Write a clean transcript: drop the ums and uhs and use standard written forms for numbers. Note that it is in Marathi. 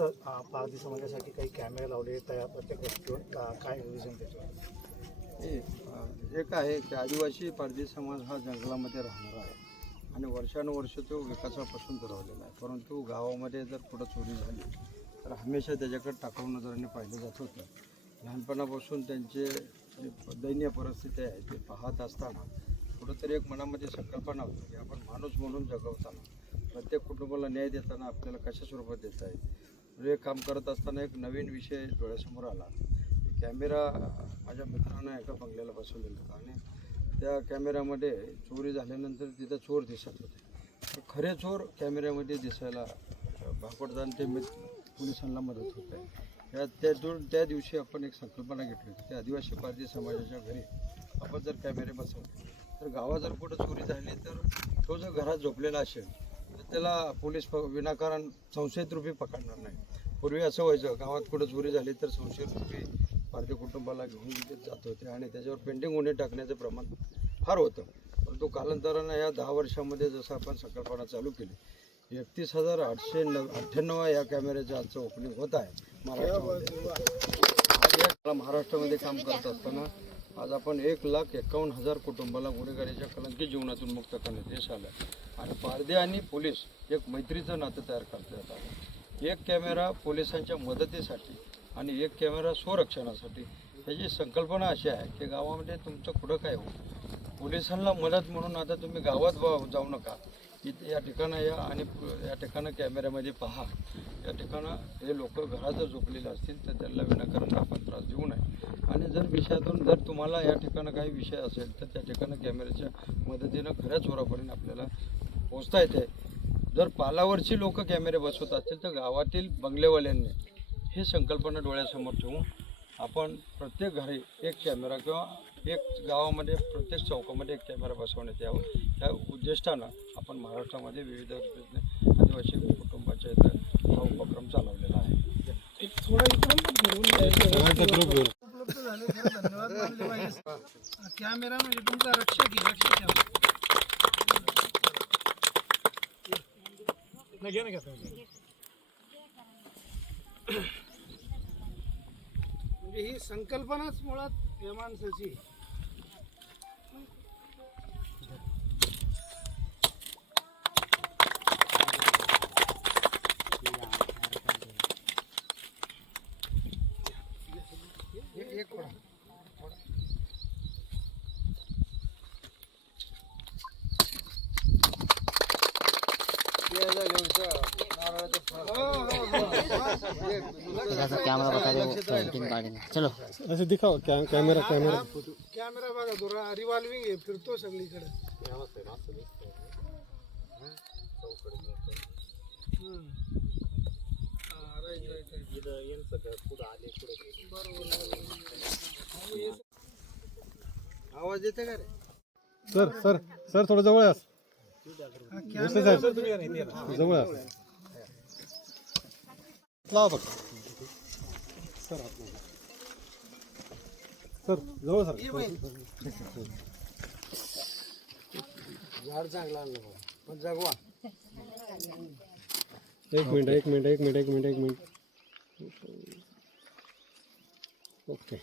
सर पारधी समाजासाठी काही कॅमेरे लावले त्या प्रत्येक गोष्टीवर काय विजन त्याच्यावर? एक आहे की आदिवासी पारधी समाज हा जंगलामध्ये राहणारा आहे आणि वर्षानुवर्ष तो विकासापासून दुरावलेला आहे. परंतु गावामध्ये जर पुढं चोरी झाली तर हमेशा त्याच्याकडे टाकून नजरेने पाहिलं जात होतं. लहानपणापासून त्यांचे जी दयनीय परिस्थिती आहे ते पाहत असताना कुठंतरी एक मनामध्ये संकल्पना होती की आपण माणूस म्हणून जगवताना प्रत्येक कुटुंबाला न्याय देताना आपल्याला कशा स्वरूपात देता येईल. हे काम करत असताना एक नवीन विषय डोळ्यासमोर आला. कॅमेरा माझ्या मित्रानं एका बंगल्याला बसवलेला होता आणि त्या कॅमेऱ्यामध्ये चोरी झाल्यानंतर तिथं चोर दिसत होते. खरे चोर कॅमेऱ्यामध्ये दिसायला भाग पडतात आणि ते पोलिसांना मदत होत आहे. त्या दिवशी आपण एक संकल्पना घेतली होती की आदिवासी पारधी समाजाच्या घरी आपण जर कॅमेरे बसवले तर गावात जर कुठं चोरी झाली तर तो जर घरात झोपलेला असेल तर त्याला पोलीस विनाकारण संशयित रूपी पकडणार नाही. पूर्वी असं व्हायचं, गावात कुठं चोरी झाली तर संशयित रूपी पारधी कुटुंबाला घेऊन जात होते आणि त्याच्यावर पेंडिंग गुन्हे टाकण्याचं प्रमाण फार होतं. परंतु कालांतरानं या 10 वर्षामध्ये जसं आपण संकल्पना चालू केली 31,898 या कॅमेऱ्याचं आजचं ओपनिंग होत आहे महाराष्ट्रामध्ये. महाराष्ट्रामध्ये काम करत असताना आज आपण 1,51,000 कुटुंबाला गुन्हेगारीच्या कलंकित जीवनातून मुक्त करण्यात यश आलं आणि पारधी आणि पोलीस एक मैत्रीचं नातं तयार करण्यात आलं. एक कॅमेरा पोलिसांच्या मदतीसाठी आणि एक कॅमेरा स्वरक्षणासाठी. ह्याची संकल्पना अशी आहे की गावामध्ये तुमचं कुठं काय हो पोलिसांना मदत म्हणून आता तुम्ही गावात जाऊ नका, इथे या ठिकाणं या आणि या ठिकाणं कॅमेऱ्यामध्ये पहा. या ठिकाणं हे लोक घरात जर झोपलेले असतील तर त्यांना विनाकारण आपण त्रास देऊ नये आणि जर विषयातून जर तुम्हाला या ठिकाणं काही विषय असेल तर त्या ठिकाणं कॅमेऱ्याच्या मदतीनं खऱ्या चोरापर्यंत आपल्याला पोहोचता येते. जर पालावरची लोक कॅमेरे बसवत असतील तर गावातील बंगलेवाल्यांनी ही संकल्पना डोळ्यासमोर ठेवून आपण प्रत्येक घरी एक कॅमेरा किंवा एक गावामध्ये प्रत्येक चौकामध्ये एक कॅमेरा बसवण्यात यावं या उद्दिष्टानं आपण महाराष्ट्रामध्ये विविध आदिवासी कुटुंबाच्या इथं हा उपक्रम चालवलेला आहे. कॅमेरा म्हणजे तुमचा रक्षक आहे, लक्षात ठेवा. म्हणजे ही संकल्पनाच मुळात या माणसाची. एक कैमरा बता दो चलो ऐसे दिखाओ कैमरा कैमरा कॅमेरा बघा तो रिव्हॉल्विंग आहे, फिरतो सगळीकडे. आवाज येते का रे? सर सर सर थोडं जवळ आहे. जवळ आहे. लावा फक्त सर सर जवळ सर. झाड चांगला आणलं पण जगवा. एक मिनिट ओके.